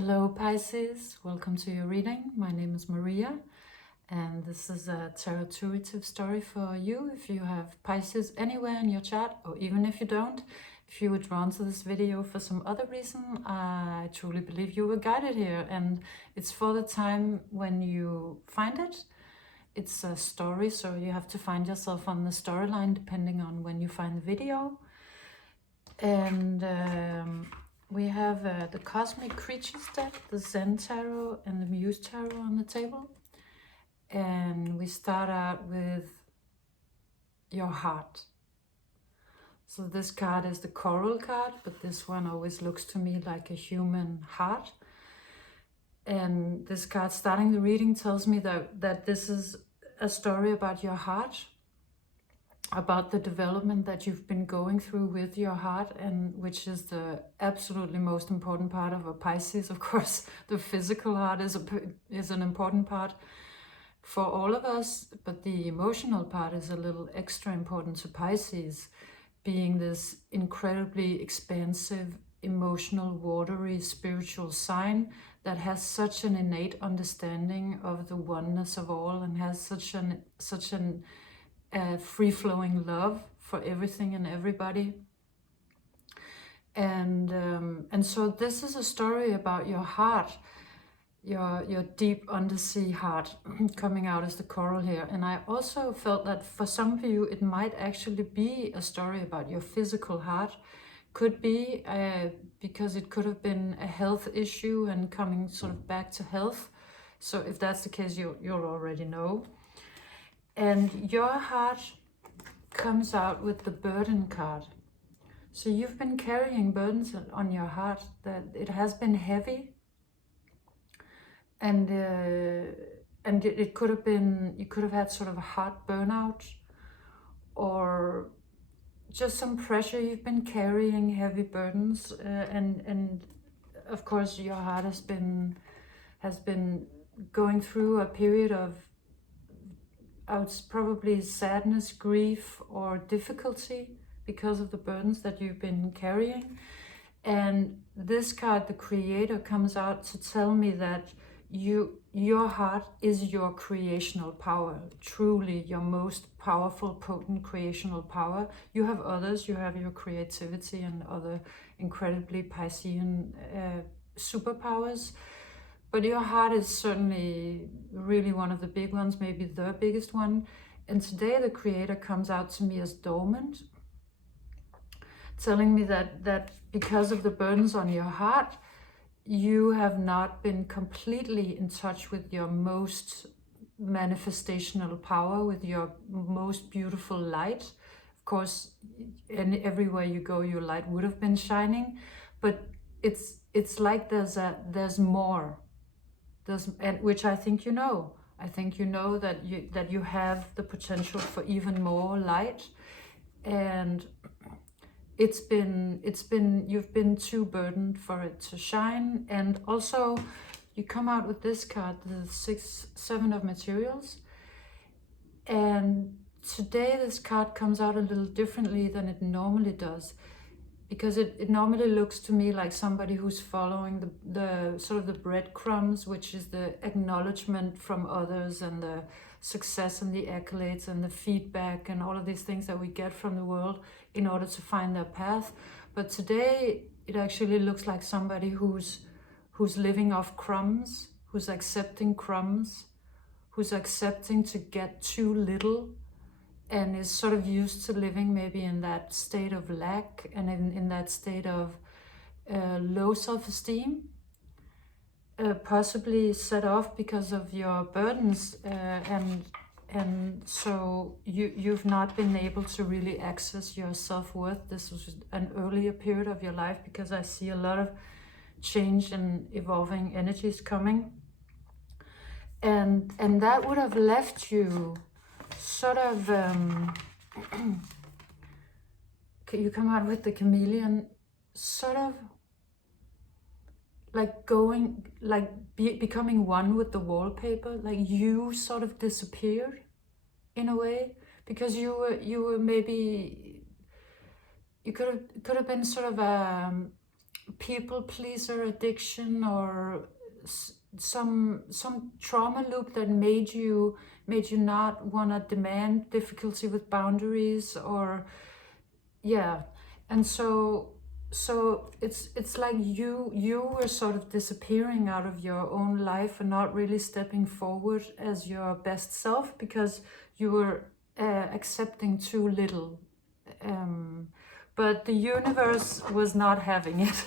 Hello Pisces, welcome to your reading. My name is Maria and this is a tarot intuitive story for you if you have Pisces anywhere in your chart, or even if you don't. If you were drawn to this video for some other reason, I truly believe you were guided here, and it's for the time when you find it. It's a story, so you have to find yourself on the storyline depending on when you find the video. And we have the Cosmic Creatures deck, the Zen Tarot and the Muse Tarot on the table. And we start out with your heart. So this card is the coral card, but this one always looks to me like a human heart. And this card starting the reading tells me that this is a story about your heart, about the development that you've been going through with your heart, and which is the absolutely most important part of a Pisces. Of course, the physical heart is an important part for all of us, but the emotional part is a little extra important to Pisces, being this incredibly expansive, emotional, watery, spiritual sign that has such an innate understanding of the oneness of all, and has such an free-flowing love for everything and everybody. And so this is a story about your heart, your deep undersea heart coming out as the coral here. And I also felt that for some of you it might actually be a story about your physical heart. Could be because it could have been a health issue and coming sort of back to health. So if that's the case, you'll already know. And your heart comes out with the burden card. So you've been carrying burdens on your heart, that it has been heavy. And it could have been, you could have had sort of a heart burnout, or just some pressure. You've been carrying heavy burdens, and of course your heart has been going through a period of probably sadness, grief, or difficulty because of the burdens that you've been carrying. And this card, the Creator, comes out to tell me that your heart is your creational power, truly your most powerful, potent creational power. You have others, you have your creativity and other incredibly Piscean superpowers, but your heart is certainly really one of the big ones, maybe the biggest one. And today the Creator comes out to me as dormant, telling me that because of the burdens on your heart, you have not been completely in touch with your most manifestational power, with your most beautiful light. Of course, and everywhere you go, your light would have been shining, but it's like there's more. And which I think you know. I think you know that you have the potential for even more light, and you've been too burdened for it to shine. And also you come out with this card, the Seven of Materials, and today this card comes out a little differently than it normally does, because it normally looks to me like somebody who's following the sort of the breadcrumbs, which is the acknowledgement from others and the success and the accolades and the feedback and all of these things that we get from the world in order to find their path. But today it actually looks like somebody who's living off crumbs, who's accepting crumbs, who's accepting to get too little, and is sort of used to living maybe in that state of lack and in that state of low self-esteem, possibly set off because of your burdens, and so you've not been able to really access your self-worth. This was an earlier period of your life, because I see a lot of change and evolving energies coming, and that would have left you sort of you come out with the chameleon, sort of like becoming one with the wallpaper. Like you sort of disappeared in a way, because you were maybe, you could have been sort of people pleaser addiction, or some trauma loop that made you not want to demand, difficulty with boundaries, or yeah. And so it's like you were sort of disappearing out of your own life and not really stepping forward as your best self, because you were accepting too little. But the universe was not having it.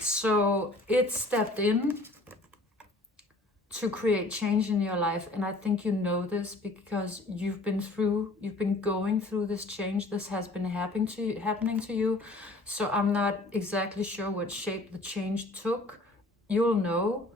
So it stepped in to create change in your life. And I think you know this because you've been going through this change. This has been happening to you. So I'm not exactly sure what shape the change took. You'll know.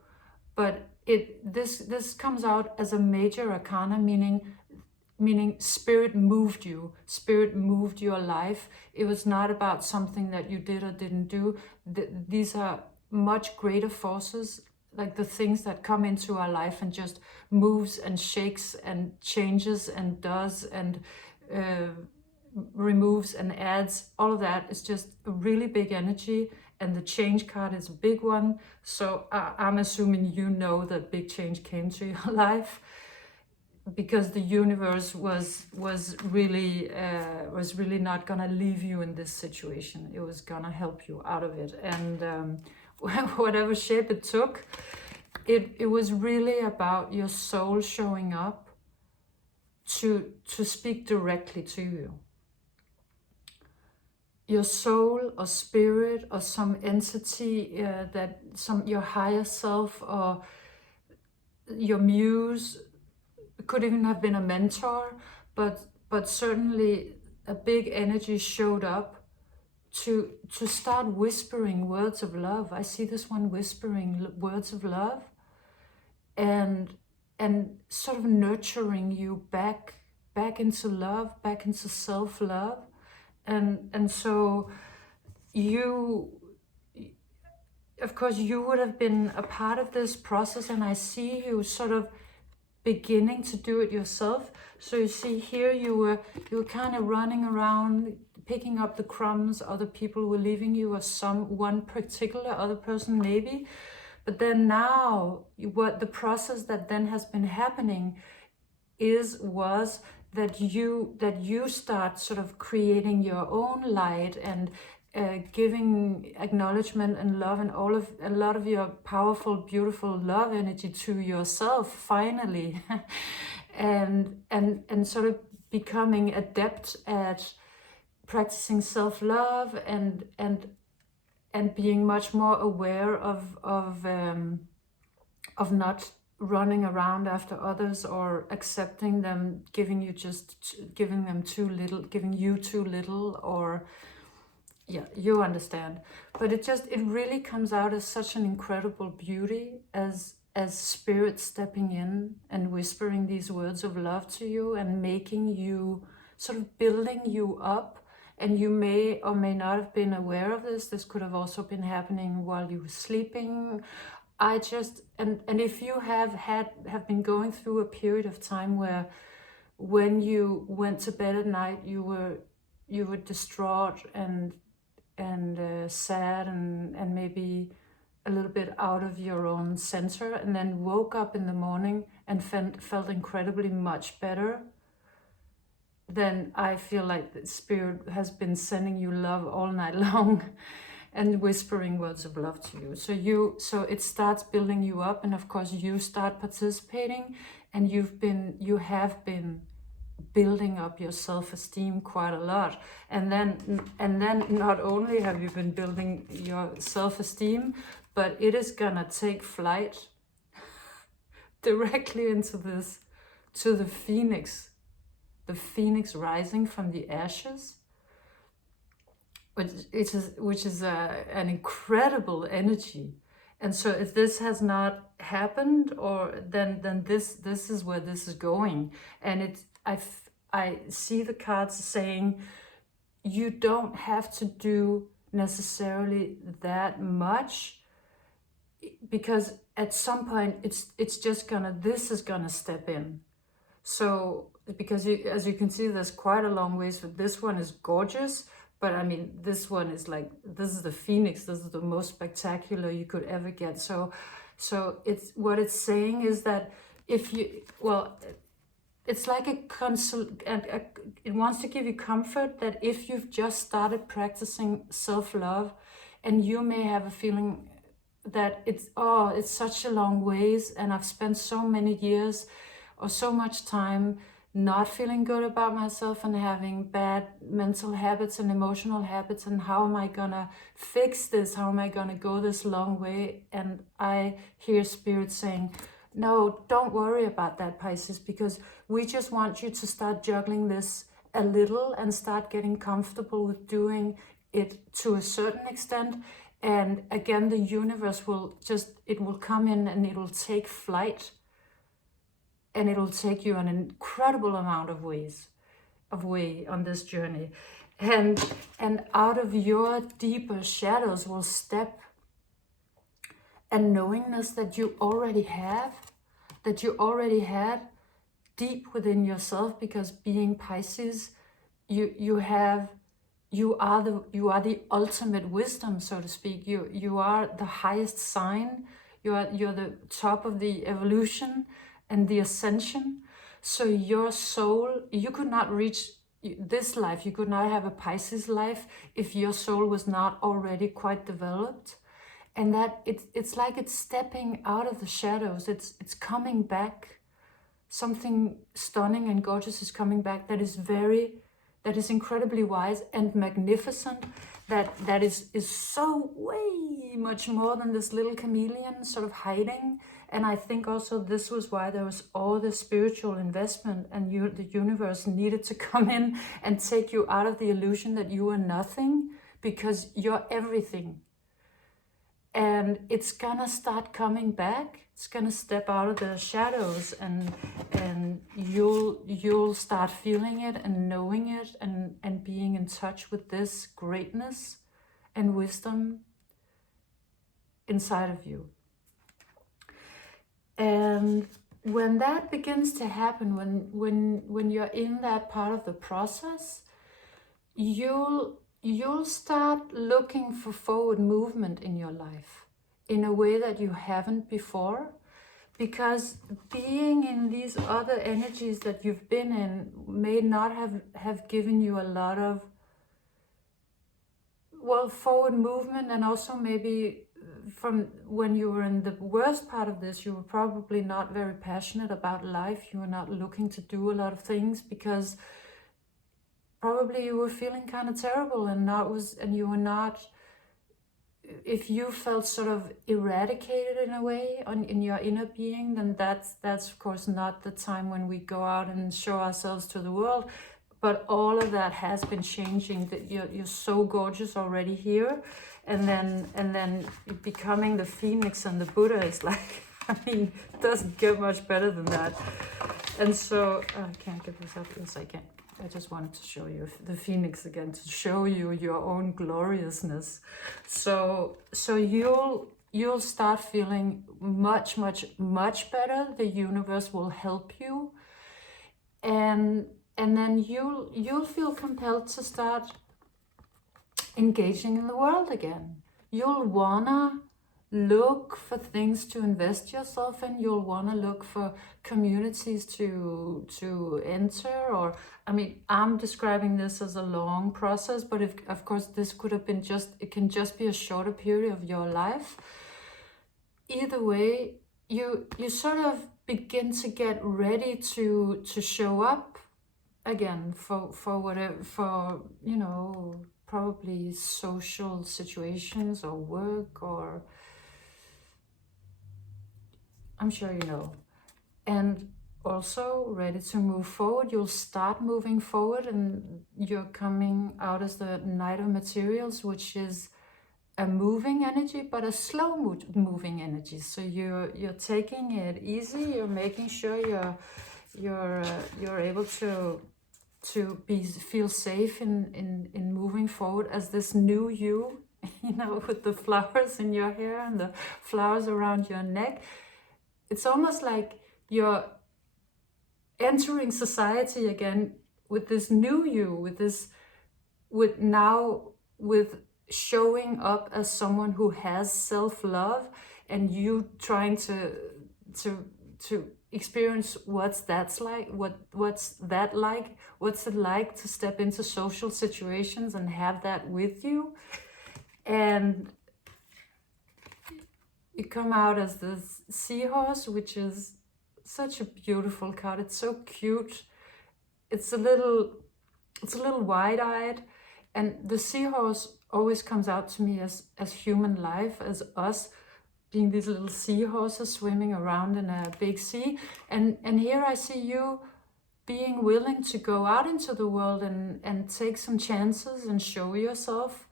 But this comes out as a major arcana, meaning spirit moved you. Spirit moved your life. It was not about something that you did or didn't do. These are much greater forces, like the things that come into our life and just moves and shakes and changes and does and removes and adds. All of that is just a really big energy, and the change card is a big one. So I'm assuming you know that big change came to your life, because the universe was really not gonna leave you in this situation. It was gonna help you out of it. And whatever shape it took, it was really about your soul showing up to speak directly to you. Your soul or spirit or some entity, your higher self or your muse, could even have been a mentor, but certainly a big energy showed up to start whispering words of love. I see this one whispering words of love and sort of nurturing you back into love, back into self-love. And so you, of course, you would have been a part of this process, and I see you sort of beginning to do it yourself. So you see here, you were kind of running around picking up the crumbs other people were leaving you, or one particular other person maybe. But then now, what the process that then has been happening was that you start sort of creating your own light and giving acknowledgement and love and a lot of your powerful, beautiful love energy to yourself finally, and sort of becoming adept at practicing self-love and being much more aware of not running around after others or accepting them, giving you too little, or yeah, you understand. But it really comes out as such an incredible beauty as spirit stepping in and whispering these words of love to you and making you, sort of building you up. And you may or may not have been aware of this. This could have also been happening while you were sleeping. And if you have been going through a period of time where when you went to bed at night, you were distraught and sad and maybe a little bit out of your own center, and then woke up in the morning and felt incredibly much better, then I feel like the spirit has been sending you love all night long and whispering words of love to you. So it starts building you up, and of course you start participating, and you have been building up your self-esteem quite a lot. And then not only have you been building your self-esteem, but it is gonna take flight directly into to the phoenix rising from the ashes, which is an incredible energy. And so if this has not happened, or then this is where this is going. And I see the cards saying you don't have to do necessarily that much, because at some point this is gonna step in. So because as you can see, there's quite a long ways, but this one is gorgeous. But I mean, this one is like, this is the Phoenix. This is the most spectacular you could ever get. So it's, what it's saying is that if you, well, it's like it wants to give you comfort that if you've just started practicing self-love, and you may have a feeling that it's such a long ways, and I've spent so many years or so much time not feeling good about myself and having bad mental habits and emotional habits, and how am I gonna fix this? How am I gonna go this long way? And I hear Spirit saying, no, don't worry about that, Pisces, because we just want you to start juggling this a little and start getting comfortable with doing it to a certain extent. And again, the universe will it will come in and it will take flight, and it'll take you an incredible amount of way on this journey. And out of your deeper shadows will step a knowingness that you already have, that you already had deep within yourself, because being Pisces, you are the ultimate wisdom, so to speak. You are the highest sign. You're the top of the evolution and the ascension. So your soul, you could not reach this life, you could not have a Pisces life if your soul was not already quite developed. And that it's like it's stepping out of the shadows. It's coming back. Something stunning and gorgeous is coming back. That is incredibly wise and magnificent. That is so way much more than this little chameleon sort of hiding. And I think also this was why there was all the spiritual investment, and the universe needed to come in and take you out of the illusion that you are nothing, because you're everything. And it's gonna start coming back. It's gonna step out of the shadows, and you'll start feeling it and knowing it, and being in touch with this greatness and wisdom inside of you. And when that begins to happen, when you're in that part of the process, you'll start looking for forward movement in your life in a way that you haven't before, because being in these other energies that you've been in may not have given you a lot of, well, forward movement. And also maybe from when you were in the worst part of this, you were probably not very passionate about life. You were not looking to do a lot of things because probably you were feeling kind of terrible, and you were not, if you felt sort of eradicated in a way in your inner being, then that's of course not the time when we go out and show ourselves to the world. But all of that has been changing. That you're so gorgeous already here, and then becoming the Phoenix and the Buddha is like, I mean, it doesn't get much better than that. And so I can't get this up. Yes, I can. I just wanted to show you the Phoenix again, to show you your own gloriousness. So you'll start feeling much better. The universe will help you, and then you'll feel compelled to start engaging in the world again. You'll wanna look for things to invest yourself in. You'll want to look for communities to enter, or I mean, I'm describing this as a long process, but of course this could have been it can just be a shorter period of your life. Either way, you sort of begin to get ready to show up again for whatever, for, you know, probably social situations or work, or I'm sure you know. And also ready to move forward. You'll start moving forward, and you're coming out as the Knight of Materials, which is a moving energy, but a slow moving energy. So you're taking it easy. You're making sure you're able to feel safe in moving forward as this new you, you know, with the flowers in your hair and the flowers around your neck. It's almost like you're entering society again with this new you, with with showing up as someone who has self-love, and you trying to experience what's that like, what's it like to step into social situations and have that with you. And you come out as this seahorse, which is such a beautiful card. It's so cute. It's a little wide-eyed, and the seahorse always comes out to me as human life, as us being these little seahorses swimming around in a big sea. And here I see you being willing to go out into the world and take some chances and show yourself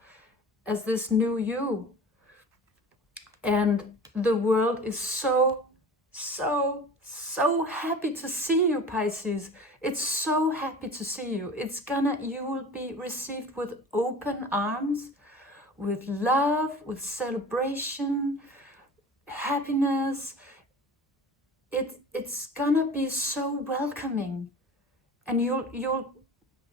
as this new you. And the world is so happy to see you, Pisces. It's so happy to see you. You will be received with open arms, with love, with celebration, happiness. It's gonna be so welcoming. And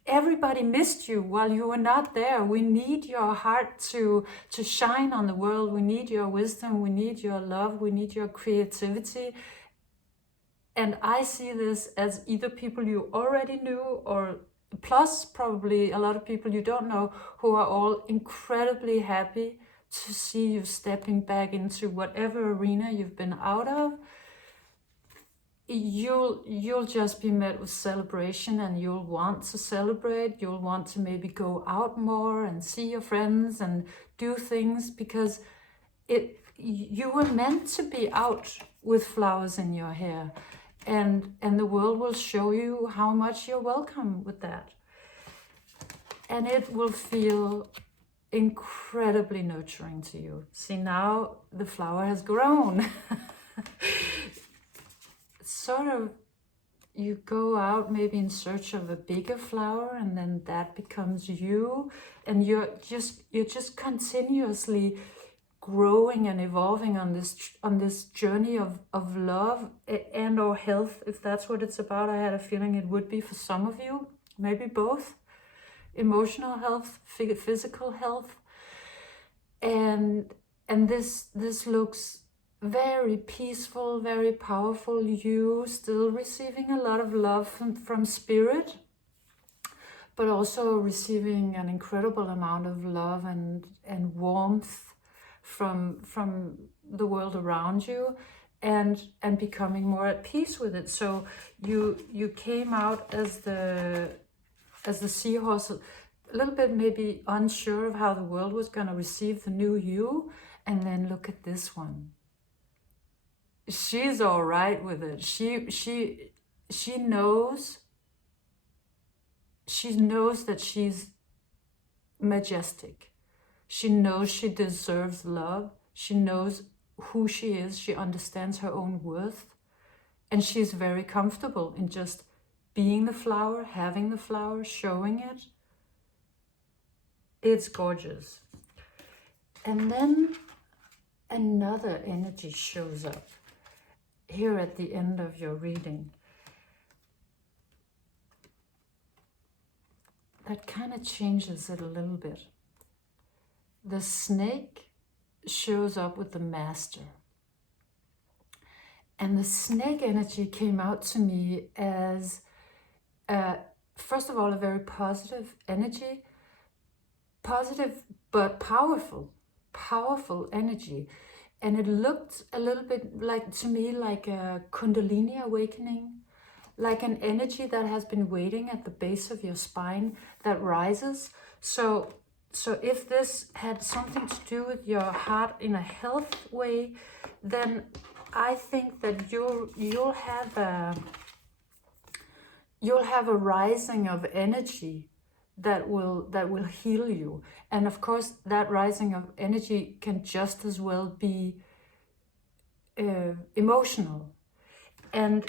everybody missed you while you were not there. We need your heart to shine on the world. We need your wisdom. We need your love. We need your creativity. And I see this as either people you already knew, or plus probably a lot of people you don't know, who are all incredibly happy to see you stepping back into whatever arena you've been out of. You'll just be met with celebration, and you'll want to celebrate. You'll want to maybe go out more and see your friends and do things, because you were meant to be out with flowers in your hair, and the world will show you how much you're welcome with that. And it will feel incredibly nurturing to you. See, now the flower has grown. Sort of, you go out maybe in search of a bigger flower, and then that becomes you, and you're just continuously growing and evolving on this journey of love and or health, if that's what it's about. I had a feeling it would be for some of you, maybe both, emotional health, physical health, and this looks very peaceful, very powerful. You still receiving a lot of love from spirit, but also receiving an incredible amount of love and warmth from the world around you, and becoming more at peace with it. So you came out as the seahorse, a little bit maybe unsure of how the world was going to receive the new you, and then look at this one. She's all right with it. She knows that she's majestic. She knows she deserves love. She knows who she is. She understands her own worth. And she's very comfortable in just being the flower, having the flower, showing it. It's gorgeous. And then another energy shows up here at the end of your reading that kind of changes it a little bit. The snake shows up with the master. And the snake energy came out to me as, first of all, a very positive energy. Positive but powerful energy. And it looked a little bit like, to me, like a Kundalini awakening, like an energy that has been waiting at the base of your spine that rises. So if this had something to do with your heart in a health way, then I think that you'll have a rising of energy that will heal you. And of course, that rising of energy can just as well be emotional. And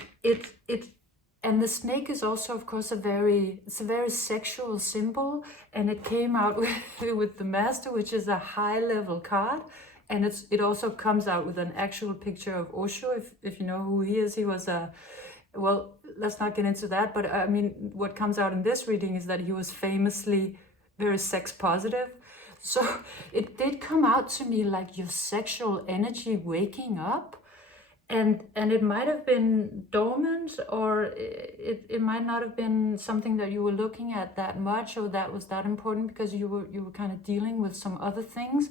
and the snake is also, of course, it's a very sexual symbol, and it came out with the master, which is a high level card. And it also comes out with an actual picture of Osho, if you know who he is. He was well, let's not get into that, but I mean, what comes out in this reading is that he was famously very sex positive. So it did come out to me like your sexual energy waking up. And it might have been dormant, or it might not have been something that you were looking at that much, or that was that important because you were kind of dealing with some other things.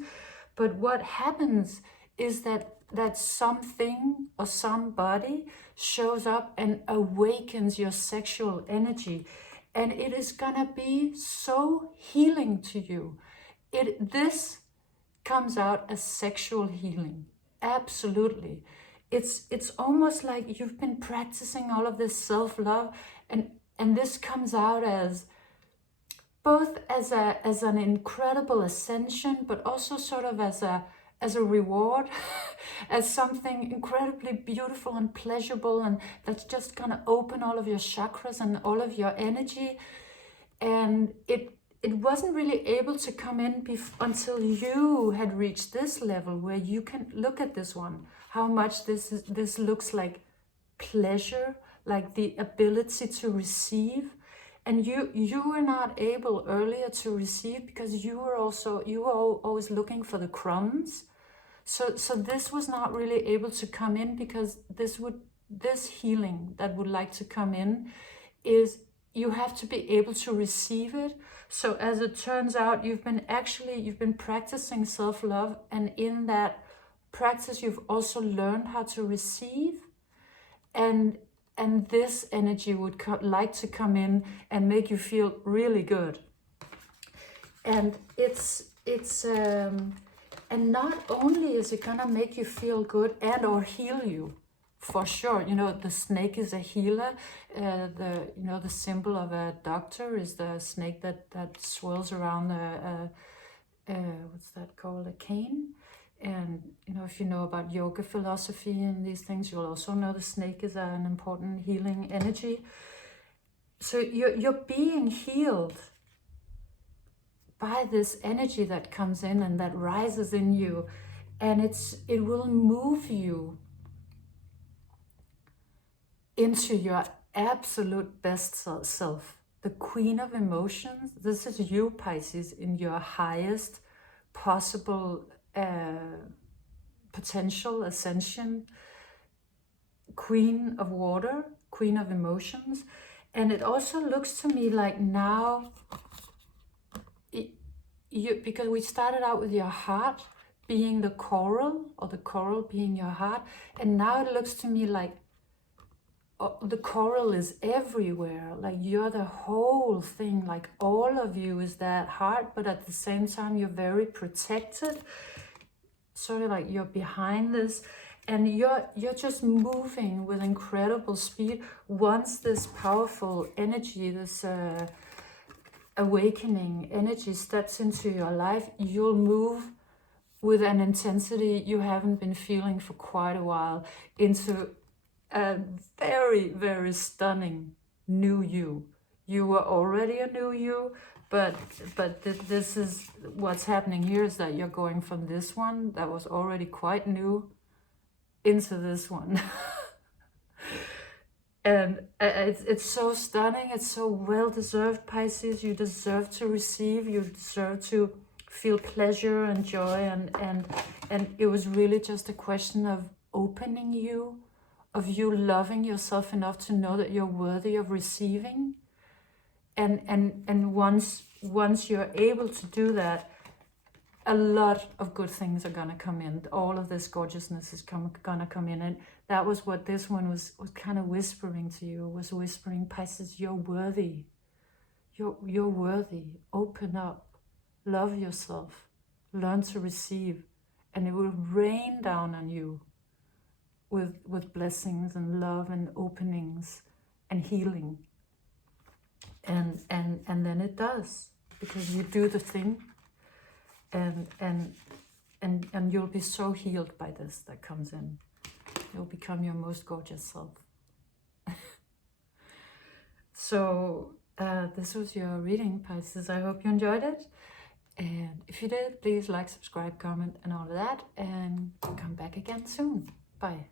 But what happens is that something or somebody shows up and awakens your sexual energy, and it is gonna be so healing to you. This comes out as sexual healing, absolutely. It's almost like you've been practicing all of this self-love, and this comes out as both as an incredible ascension, but also sort of as a reward, as something incredibly beautiful and pleasurable, and that's just gonna open all of your chakras and all of your energy. And it wasn't really able to come in until you had reached this level where you can look at this one, how much this looks like pleasure, like the ability to receive. And you were not able earlier to receive because you were always looking for the crumbs. So this was not really able to come in, because this healing that would like to come in is you have to be able to receive it. So as it turns out, you've been practicing self-love, and in that practice you've also learned how to receive, and this energy would like to come in and make you feel really good. And and not only is it gonna make you feel good and or heal you, for sure. You know, the snake is a healer. The symbol of a doctor is the snake that swirls around what's that called, a cane. And if you know about yoga philosophy and these things, you'll also know the snake is an important healing energy. So you're being healed by this energy that comes in and that rises in you, and it will move you into your absolute best self, the queen of emotions. This is you, Pisces, in your highest possible potential ascension, queen of water, queen of emotions. And it also looks to me like now, because we started out with your heart being the coral, or the coral being your heart, and now it looks to me like the coral is everywhere, like you're the whole thing, like all of you is that heart, but at the same time you're very protected, sort of like you're behind this, and you're just moving with incredible speed. Once this powerful energy, this awakening energy steps into your life, you'll move with an intensity you haven't been feeling for quite a while, into a very, very stunning new you. You were already a new you, but this is what's happening here, is that you're going from this one that was already quite new into this one. And it's so stunning. It's so well deserved, Pisces. You deserve to receive. You deserve to feel pleasure and joy, and it was really just a question of opening you, of you loving yourself enough to know that you're worthy of receiving. And once you're able to do that, a lot of good things are gonna come in. All of this gorgeousness is gonna come in. And that was what this one was kind of whispering to you, was whispering, Pisces, you're worthy. You're worthy. Open up. Love yourself. Learn to receive. And it will rain down on you with blessings and love and openings and healing. And then it does, because you do the thing, and you'll be so healed by this that comes in. You'll become your most gorgeous self. So this was your reading, Pisces. I hope you enjoyed it. And if you did, please like, subscribe, comment, and all of that. And come back again soon. Bye.